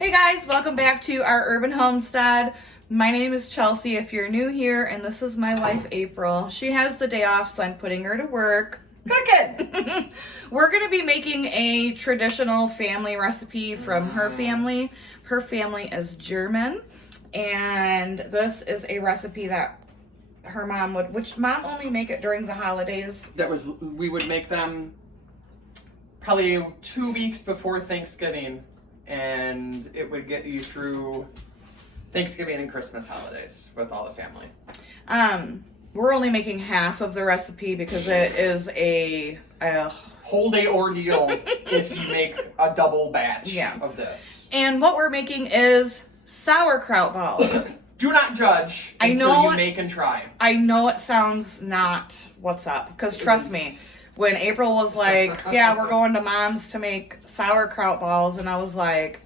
Hey guys, welcome back to our urban homestead. My name is Chelsea if you're new here, and this is my wife April. She has the day off, so I'm putting her to work cooking. We're going to be making a traditional family recipe from her family. Her family is German, and this is a recipe that her mom would, which mom only make it during the holidays. We would make them probably 2 weeks before Thanksgiving, and it would get you through Thanksgiving and Christmas holidays with all the family. We're only making half of the recipe because it is a whole day ordeal if you make a double batch of this. And what we're making is sauerkraut balls. Do not judge until you make and try. I know it sounds not what's up, because trust me, when April was like, yeah, we're going to mom's to make sauerkraut balls, and I was like,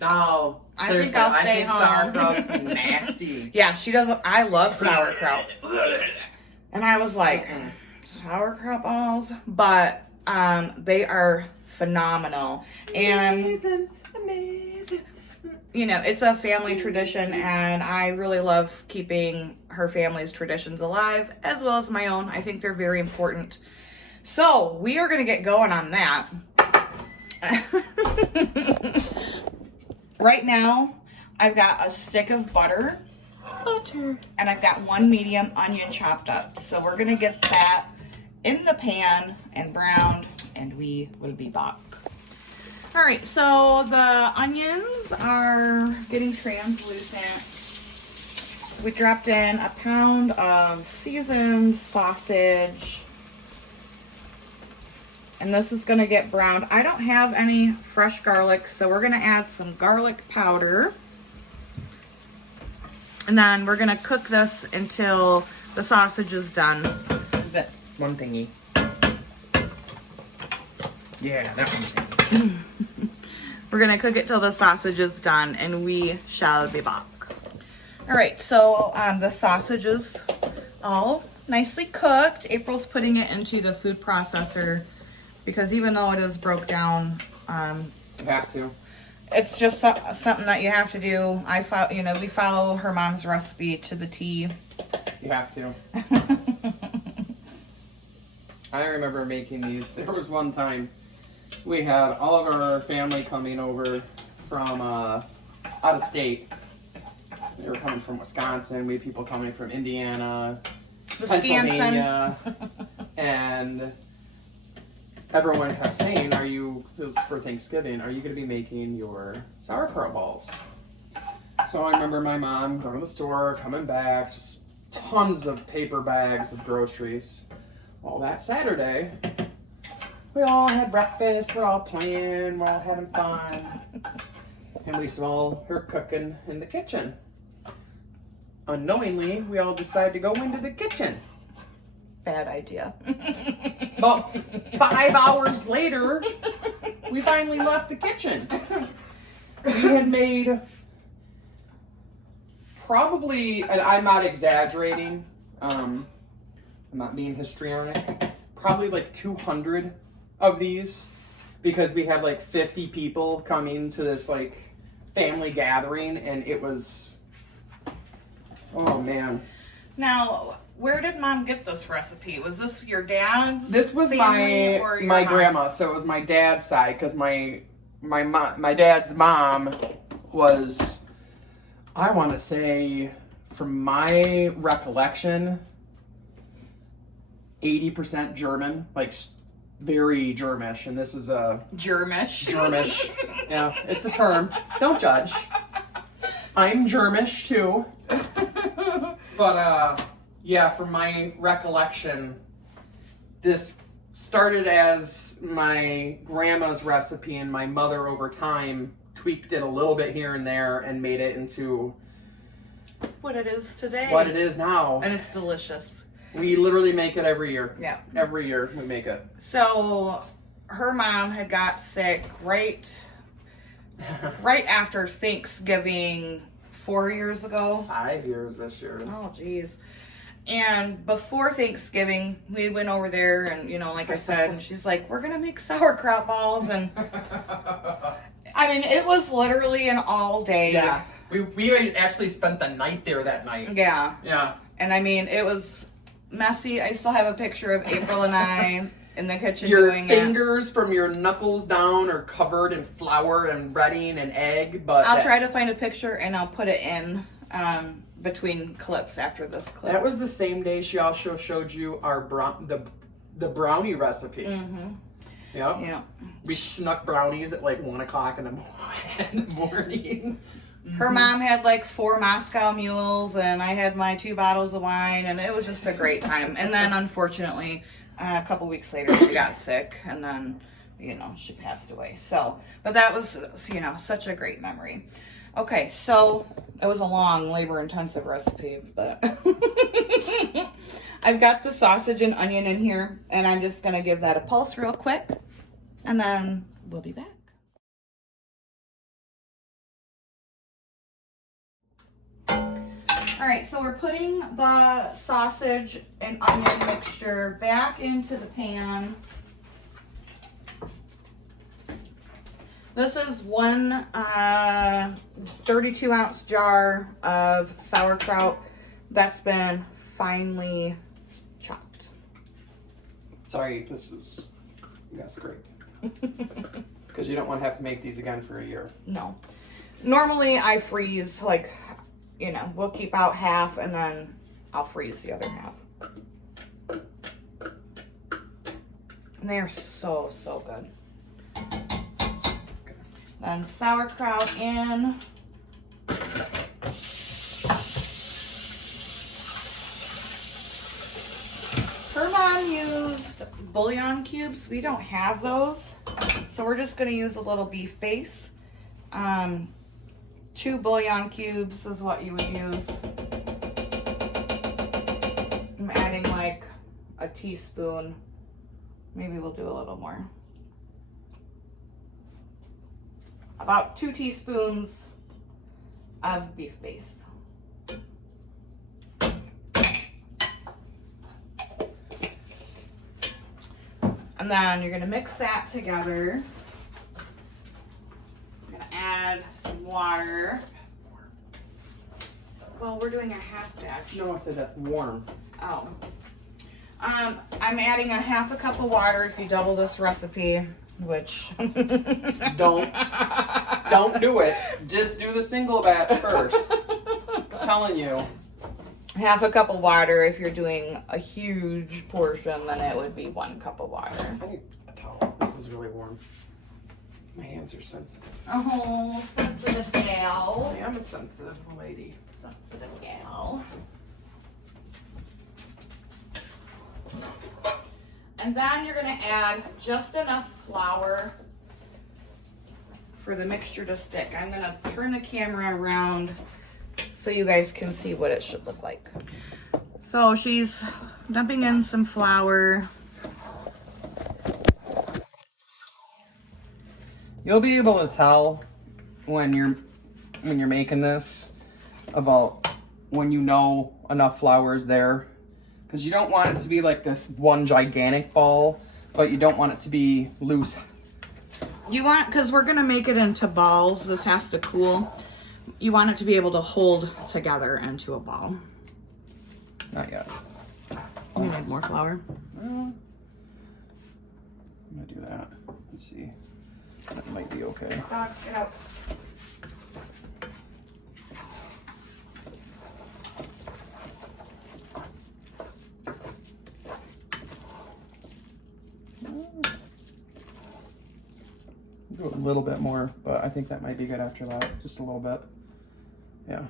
no, I think I'll stay home. Sauerkraut's nasty. Yeah, she doesn't. I love sauerkraut. And I was like, sauerkraut balls? But they are phenomenal. And Amazing. you know, it's a family tradition, and I really love keeping her family's traditions alive, as well as my own. I think they're very important. So, we are going to get going on that. Right now, I've got a stick of butter. And I've got 1 medium onion chopped up. So, we're going to get that in the pan and browned, and we will be back. All right, so the onions are getting translucent. We dropped in a pound of seasoned sausage. And this is gonna get browned. I don't have any fresh garlic, so we're gonna add some garlic powder. And then we're gonna cook this until the sausage is done. Is that one thingy? Yeah, that one thingy. We're gonna cook it till the sausage is done, and we shall be back. All right, so the sausage is all nicely cooked. April's putting it into the food processor because even though it is broke down, You have to. it's just something that you have to do. We follow her mom's recipe to the T. You have to. I remember making these. There was one time we had all of our family coming over from out of state. They were coming from Wisconsin. We had people coming from Indiana, Pennsylvania, and everyone kept saying, it was for Thanksgiving, are you going to be making your sauerkraut balls? So I remember my mom going to the store, coming back, just tons of paper bags of groceries. Well, that Saturday, we all had breakfast, we're all playing, we're all having fun. And we saw her cooking in the kitchen. Unknowingly, we all decided to go into the kitchen. Bad idea. About 5 hours later, we finally left the kitchen. We had made probably, and I'm not exaggerating, I'm not being histrionic, probably like 200 of these, because we had like 50 people coming to this like family gathering, and it was, oh man. Now, where did mom get this recipe? Was this your dad's? This was family or your my mom's? grandma, so it was my dad's side, because my dad's mom was, I want to say, from my recollection, 80% German, like very Germish, and this is a Germish. Germish. Yeah, it's a term. Don't judge. I'm Germish too. But yeah, from my recollection, this started as my grandma's recipe, and my mother over time tweaked it a little bit here and there and made it into what it is today. What it is now. And it's delicious. We literally make it every year. Yeah. Every year we make it. So her mom had got sick right after Thanksgiving 4 years ago. 5 years this year. Oh, geez. And before Thanksgiving, we went over there and, like I said, and she's like, we're going to make sauerkraut balls. And I mean, it was literally an all day. Yeah. We actually spent the night there that night. Yeah. Yeah. And I mean, it was messy. I still have a picture of April and I in the kitchen Your doing fingers from your knuckles down are covered in flour and breading and egg, but I'll try to find a picture and I'll put it in between clips after this clip. that was the same day she also showed you our the brownie recipe. Mm-hmm. Yep. Yeah. We snuck brownies at like 1 o'clock in the morning. Her mom had like 4 Moscow mules and I had my 2 bottles of wine and it was just a great time. And then unfortunately, a couple weeks later she got sick and then, you know, she passed away. So, but that was, you know, such a great memory. Okay, so it was a long labor-intensive recipe, but I've got the sausage and onion in here and I'm just gonna give that a pulse real quick and then we'll be back. All right, so we're putting the sausage and onion mixture back into the pan. This is one 32-ounce jar of sauerkraut that's been finely chopped. Sorry, that's great. Because you don't want to have to make these again for a year. No. Normally I freeze, like, you know, we'll keep out half and then I'll freeze the other half. And they are so, so good. Then sauerkraut in. Her mom used bouillon cubes. We don't have those. So we're just going to use a little beef base. 2 bouillon cubes is what you would use. I'm adding like a teaspoon. Maybe we'll do a little more. About 2 teaspoons of beef base. And then you're gonna mix that together. I'm gonna add some water. Well, we're doing a half batch. No, I said that's warm. Oh. I'm adding a half a cup of water if you double this recipe, which Don't do it. Just do the single batch first. I'm telling you. half a cup of water. If you're doing a huge portion, then it would be 1 cup of water. I need a towel. This is really warm. My hands are sensitive. Oh, sensitive gal. I am a sensitive lady. Sensitive gal. And then you're gonna add just enough flour for the mixture to stick. I'm gonna turn the camera around so you guys can see what it should look like. So she's dumping in some flour. You'll be able to tell when you're making this about when you know enough flour is there. Because you don't want it to be like this one gigantic ball, but you don't want it to be loose. You want, because we're gonna make it into balls, this has to cool. You want it to be able to hold together into a ball. Not yet. You need more flour. I'm gonna do that. Let's see. That might be okay. Dogs, get out. Do a little bit more, but I think that might be good after that. Just a little bit. Yeah.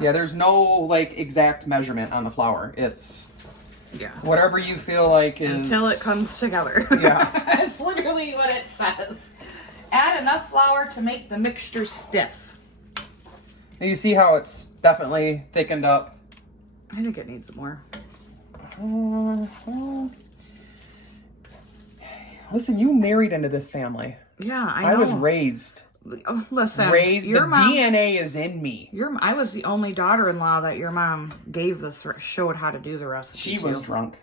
Yeah, there's no like exact measurement on the flour. It's whatever you feel like is Until it comes together. Yeah. That's literally what it says. Add enough flour to make the mixture stiff. And you see how it's definitely thickened up. I think it needs more. Well, listen, you married into this family. Yeah, I know. I was raised. Listen, Raised. The your mom, DNA is in me. I was the only daughter-in-law that your mom gave this, showed how to do the recipe. She was drunk.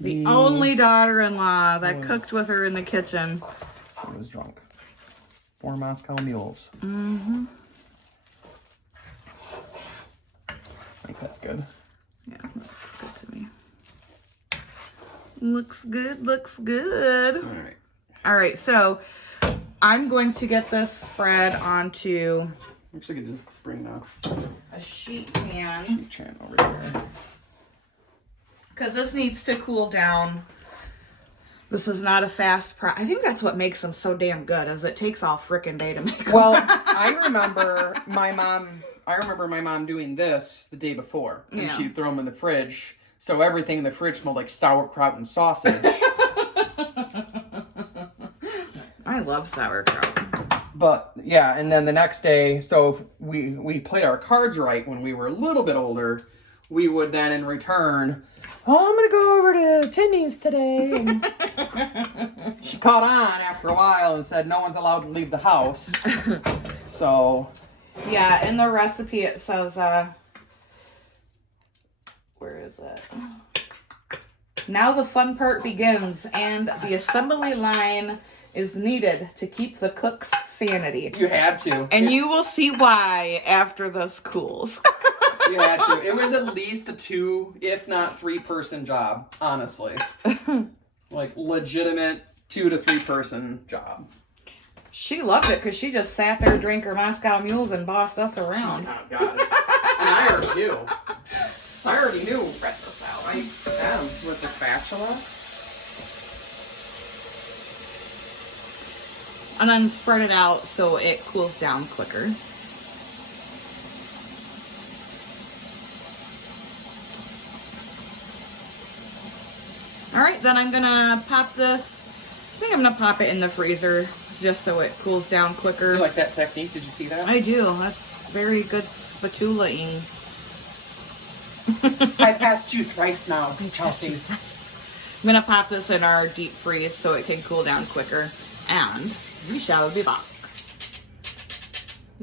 The only daughter-in-law that cooked with her in the kitchen. I was drunk. 4 Moscow mules. Mm-hmm. I think that's good. Yeah, looks good to me. Looks good, looks good. All right. All right, so I'm going to get this spread onto Looks like I could just bring a sheet pan. sheet pan over here. Because this needs to cool down. This is not a fast I think that's what makes them so damn good, is it takes all frickin' day to make them. Well, I remember my mom doing this the day before. And Yeah. she'd throw them in the fridge. So everything in the fridge smelled like sauerkraut and sausage. I love sauerkraut. But yeah, and then the next day, so if we played our cards right when we were a little bit older, we would then in return, oh, I'm gonna go over to Tindy's today. And she caught on after a while and said no one's allowed to leave the house. So Yeah, in the recipe it says, where is it? Now the fun part begins, and the assembly line is needed to keep the cook's sanity. you had to. And you will see why after this cools. You had to. It was at least a 2, if not 3-person job, honestly. Like legitimate 2 to 3-person job. She loved it because she just sat there, drank her Moscow mules, and bossed us around. Oh, got it. And I already knew. I already knew. Press this out. I am with the spatula. And then spread it out so it cools down quicker. All right, then I'm gonna pop this. I think I'm gonna pop it in the freezer just so it cools down quicker. You like that technique? Did you see that? I do. That's very good spatula-ing. I passed you thrice now, Chelsea. I'm gonna pop this in our deep freeze so it can cool down quicker, and we shall be back.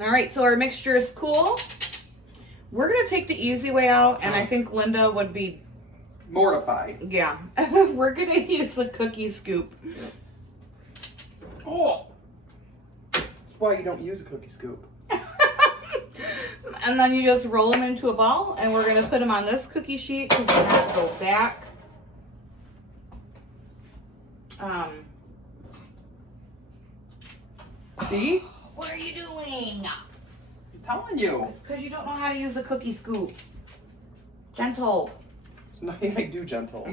All right, so our mixture is cool. We're gonna take the easy way out, and I think Linda would be Mortified. yeah. We're gonna use a cookie scoop. Oh! That's why you don't use a cookie scoop. And then you just roll them into a ball, and we're gonna put them on this cookie sheet because they're not go back. See? What are you doing? I'm telling you. It's because you don't know how to use a cookie scoop. Gentle. There's nothing I do gentle.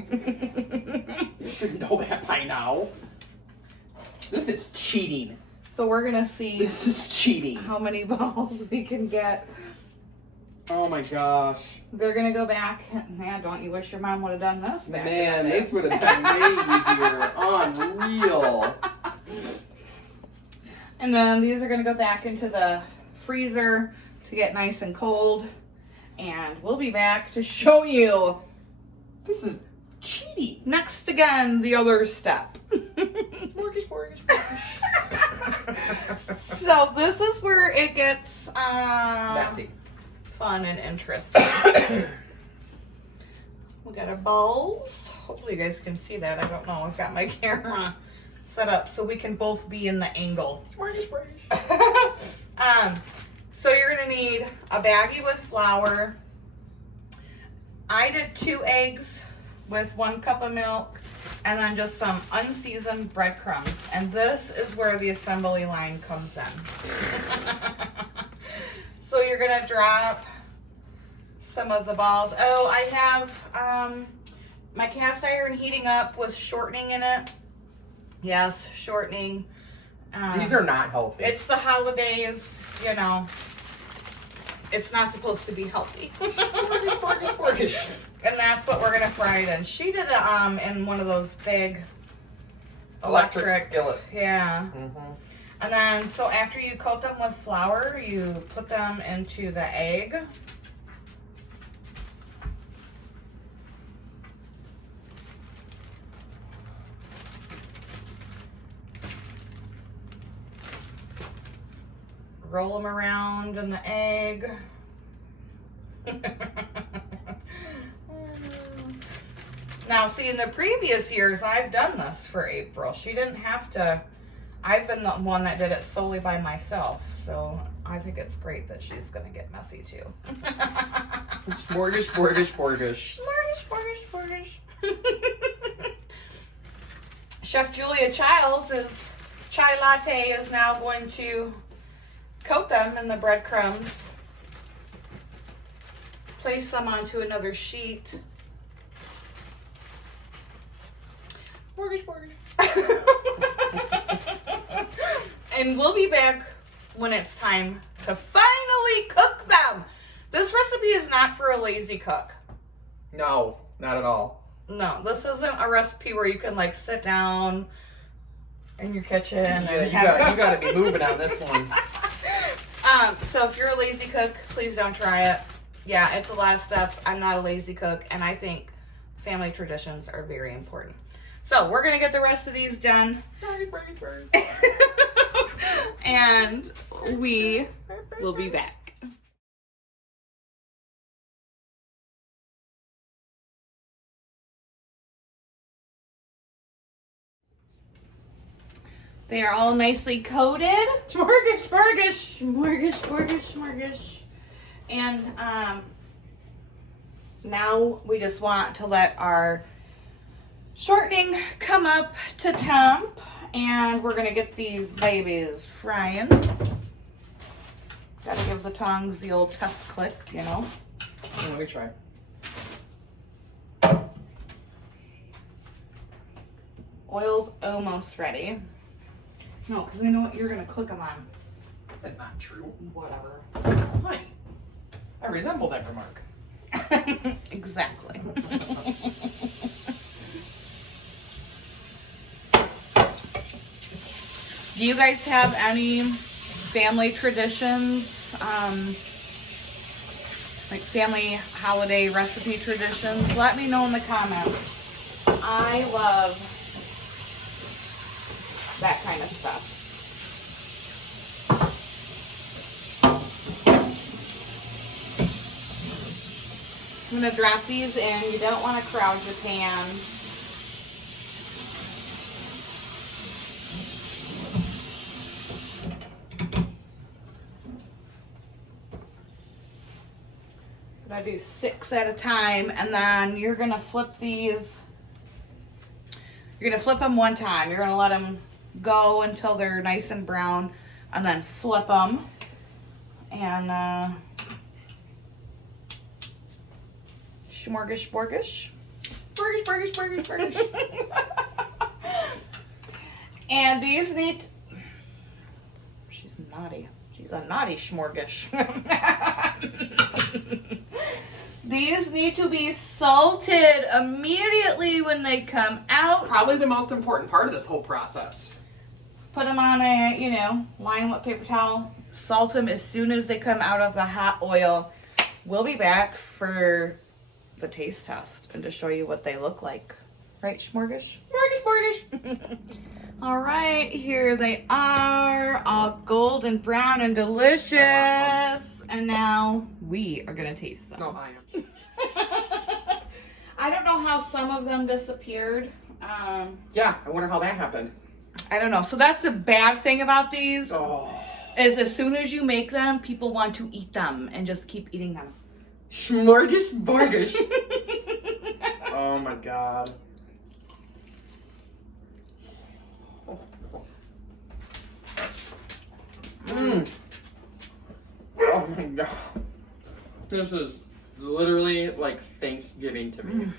You should know that by now. This is cheating. So we're gonna see This is cheating. how many balls we can get. Oh my gosh. They're gonna go back. Man, don't you wish your mom would have done this back in Man, the day? this would have been way easier. Unreal. And then these are gonna go back into the freezer to get nice and cold. And we'll be back to show you This is cheating. next again the other step. Mortgage. So this is where it gets Messy. fun and interesting. We got our bowls. Hopefully you guys can see that. I don't know. I've got my camera set up so we can both be in the angle. So you're gonna need a baggie with flour. I did 2 eggs with 1 cup of milk, and then just some unseasoned breadcrumbs. And this is where the assembly line comes in. So you're gonna drop some of the balls. Oh, I have my cast iron heating up with shortening in it. Yes, shortening. These are not healthy. It's the holidays, you know. It's not supposed to be healthy. And that's what we're gonna fry it in. She did it in one of those big electric skillet. Yeah. Mm-hmm. And then so after you coat them with flour, you put them into the egg. Roll them around in the egg. Now, see, in the previous years, I've done this for April. She didn't have to. I've been the one that did it solely by myself. So I think it's great that she's going to get messy too. Smorgish, smorgish, smorgish. Smorgish, smorgish, smorgish. Chef Julia Childs' chai latte is now going to coat them in the breadcrumbs. Place them onto another sheet. Mortgage. And we'll be back when it's time to finally cook them. This recipe is not for a lazy cook. No, not at all. No, this isn't a recipe where you can like sit down in your kitchen. Yeah, you got to be moving on this one. So if you're a lazy cook, please don't try it. Yeah, it's a lot of steps. I'm not a lazy cook, and I think family traditions are very important. So we're going to get the rest of these done. And we will be back. They are all nicely coated. Smorgish. And now we just want to let our shortening come up to temp, and we're gonna get these babies frying. Gotta give the tongs the old test click, you know. Let me try. Oil's almost ready. No, because I know what you're gonna click them on. That's not true. Whatever. Why? I resemble that remark. Exactly. Do you guys have any family traditions, like family holiday recipe traditions? Let me know in the comments. I love that kind of stuff. I'm going to drop these in. You don't want to crowd your pan. I do 6 at a time, and then you're gonna flip these. You're gonna flip them one time. You're gonna let them go until they're nice and brown, and then flip them. And smorgish. And these need. She's naughty. She's a naughty smorgish. These need to be salted immediately when they come out. Probably the most important part of this whole process. Put them on a, line them with paper towel. Salt them as soon as they come out of the hot oil. We'll be back for the taste test and to show you what they look like. Right, smorgish? Smorgish. All right, here they are, all golden brown and delicious. And now we are gonna taste them. No, I am. I don't know how some of them disappeared. Yeah, I wonder how that happened. I don't know. So that's the bad thing about these. Oh. Is as soon as you make them, people want to eat them and just keep eating them. Smorgish. Oh my god. Mmm. Oh my god. This is literally like Thanksgiving to me.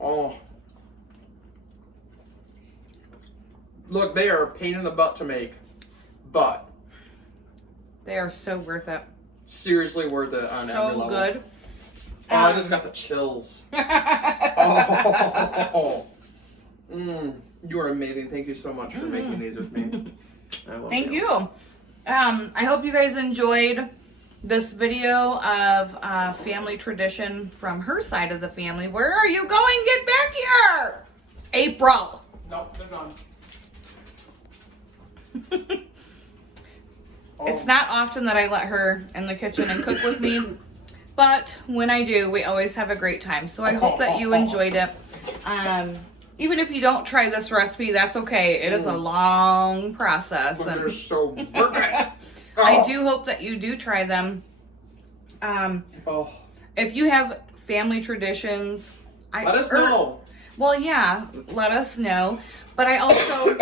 Oh. Look, they are a pain in the butt to make, but they are so worth it. Seriously worth it on every level. So good. Oh, I just got the chills. Oh. You are amazing. Thank you so much for making these with me. I love Thank you. I hope you guys enjoyed this video of family tradition from her side of the family. Where are you going? Get back here! April. Nope, they're done. It's not often that I let her in the kitchen and cook with me. But when I do, we always have a great time. So I hope that you enjoyed it. Even if you don't try this recipe, that's okay. It is a long process. But they're so good. I do hope that you do try them. If you have family traditions, let us know. Well, yeah, let us know. But I also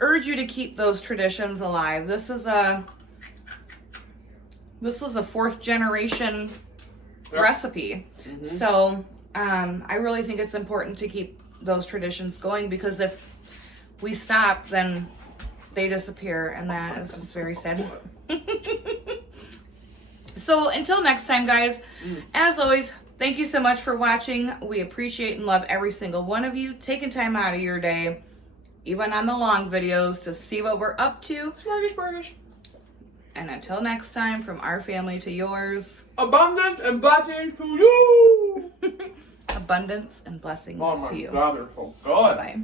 urge you to keep those traditions alive. This is a fourth generation recipe. So I really think it's important to keep those traditions going, because if we stop, then they disappear, and that is just very sad. So until next time, guys, as always, thank you so much for watching. We appreciate and love every single one of you taking time out of your day, even on the long videos, to see what we're up to. Smorgasbord. And until next time, from our family to yours, abundance and blessings to you. abundance and blessings Oh my to you. God, they're so good. Bye.